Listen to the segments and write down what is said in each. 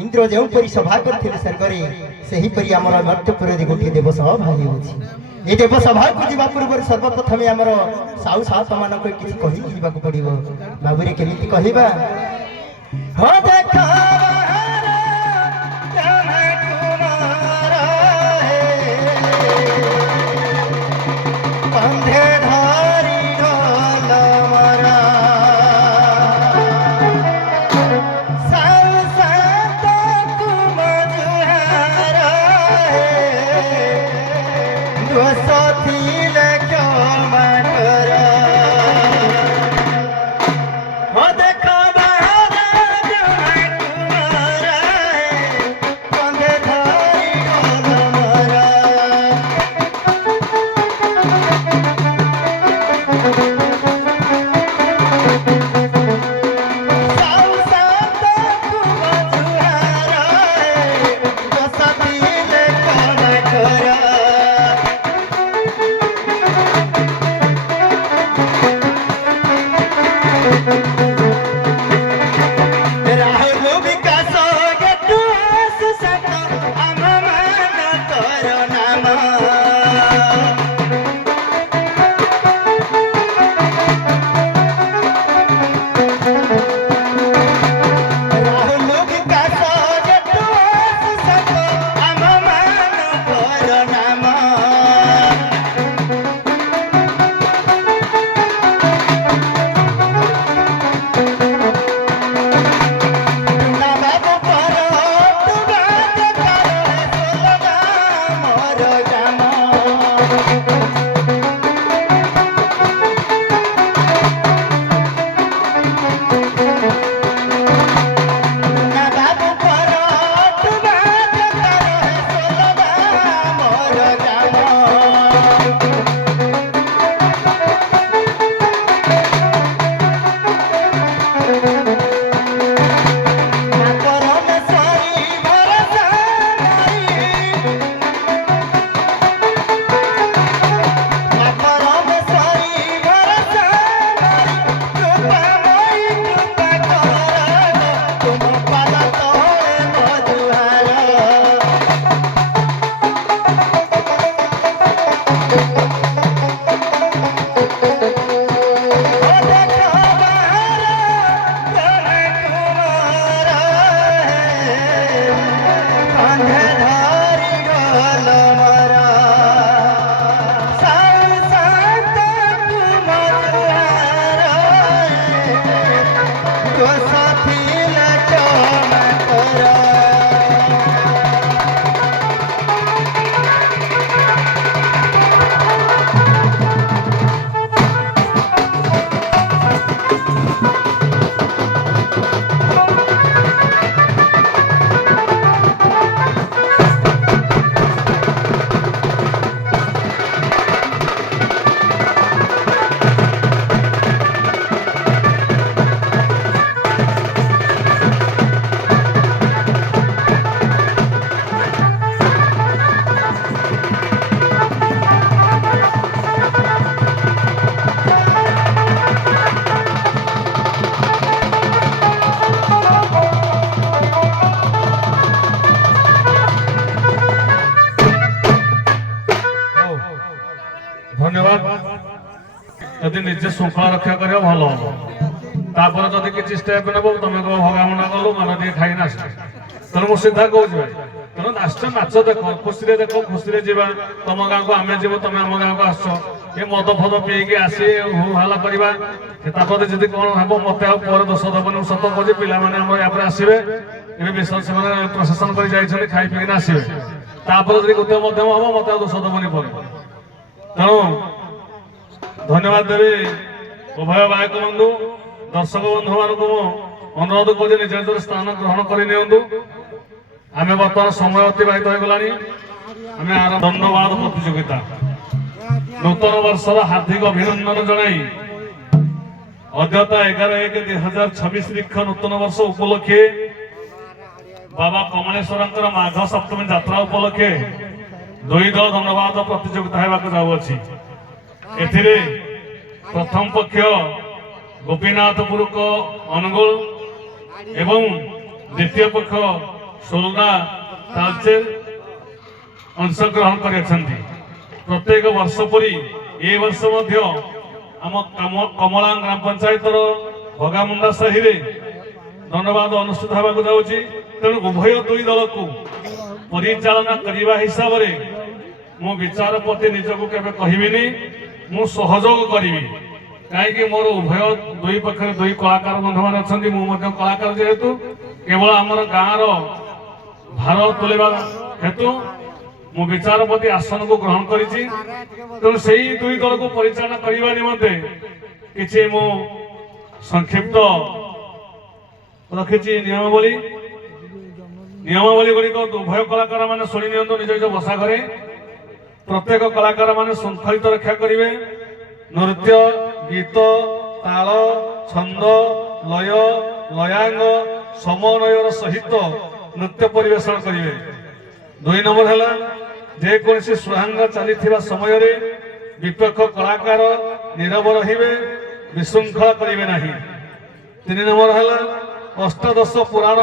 इंद्र जोपरी सभा करथिले स्वर्गरे सेही परि हमर मर्त्यपुर गोटे देव सभा हेउछि ए देव सभा को जीवा पूर्व सर्वप्रथम हमर साउ सात मानक किछि कहि जीवा को पड़िबो बाबुरे केमिति कहिबा हो देखा धन्यवाद जदि निजे श्रृंखला रक्षा कर भल हम जदि किसी स्टेप नब तुम भगामना कलु मान टे खाई ना तेणु मुझे सीधा कौच भाई तेणु आस नाच देख खुशी जावा तुम गाँव को आम जीव तुम आम गाँव को आस ये मद फद पीक आसी हु हाला करवा जी कौन हम मत आगे दोष दबनी सत कहे पे आसवे ये से प्रशासन कर खाई पीना आसवे जी गोटे मध्यम हम मत दोष दबनी पर तेणु धन्यवाद देवी उभय बायक बंधु दर्शक बंधु मान अनुरोध कर निज निज स्थान ग्रहण कर आम बर्तमान समय अतिबाहित हो गला आम धन्यवाद प्रतियोगिता नूतन वर्षर हार्दिक अभिनंदन जनाई अद्यता 11/1/2026 तारीख नूतन वर्ष उपलक्षे बाबा कमलेश्वर माघ सप्तमी यात्रा उपलक्षे दुई दल धन्यवाद प्रतियोगिता होगा जाऊँगी एथिरे प्रथम पक्ष गोपीनाथपुर को अनुगुल एवं द्वितीय पक्ष सोलना तालचेर अंशग्रहण कर प्रत्येक वर्ष परी ए वर्ष आम कमला ग्राम पंचायत भगामुंडा साहि धन्यवाद अनुष्ठित होगा जाऊँगी तेणु उभय दुई दल को परिचालना करने हिसाब से मो विचारपति निजक केवे कहबिनी मु सहयोग करी कहीं मोर उभय दुई पक्ष दुई कलाकार बंधु मान अच्छा मुझे कलाकार जेहेतु केवल आमर गाँव भार तुलवा हेतु मु विचारपति आसन को ग्रहण करी तेणु से दुई दल को परिचालना करने निमंते किसी मु संक्षिप्त रखी नियमावली गुड़िक उभय कलाकार मान शुणी नि निज निज बसा घरे प्रत्येक कलाकार मान श्रृंखलित रक्षा करेंगे नृत्य गीत ताल छंद लय लयांग समन्वयर सहित नृत्य परिवेषण करेंगे। 2 नंबर है जेकोसी सुहांग चली समय विपक्ष कलाकार नीरव रे विशृंखला करेंगे ना। 3 नंबर है अष्टादश पुराण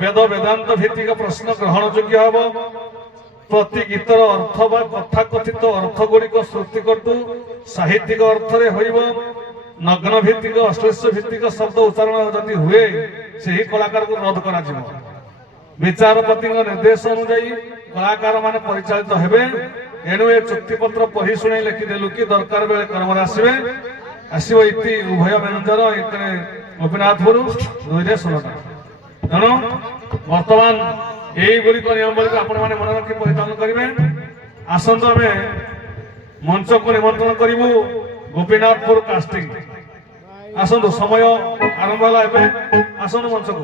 वेद वेदांत भित्तिक प्रश्न ग्रहण योग्य हम प्रति गीतर अर्थ बा कथा कथित अर्थ गुड़िक श्रुतिकर्तु साहित्यिक अर्थ नग्न भित्तिक अश्लेष भित्तिक शब्द उच्चारण जदि हुए से ही कलाकार को रद्द करा विचारपति निर्देश अनुजाई कलाकार मान परिचालित हेबे एणु ए चुक्तिपत्र पढ़ी शुणी लिखिदेलु कि दरकार बेले कर्म आसवे आसव इति उभय मैनेजर एक गोपीनाथपुर 2/16 तेणु बर्तमान यही गुड़िक नियमावली आपण मैंने मन रखी परिचालन करेंगे। आसतु आम मंच को निमंत्रण करूँ गोपीनाथपुर कास्टिंग आसतु समय आरंभ है आसतु मंच को।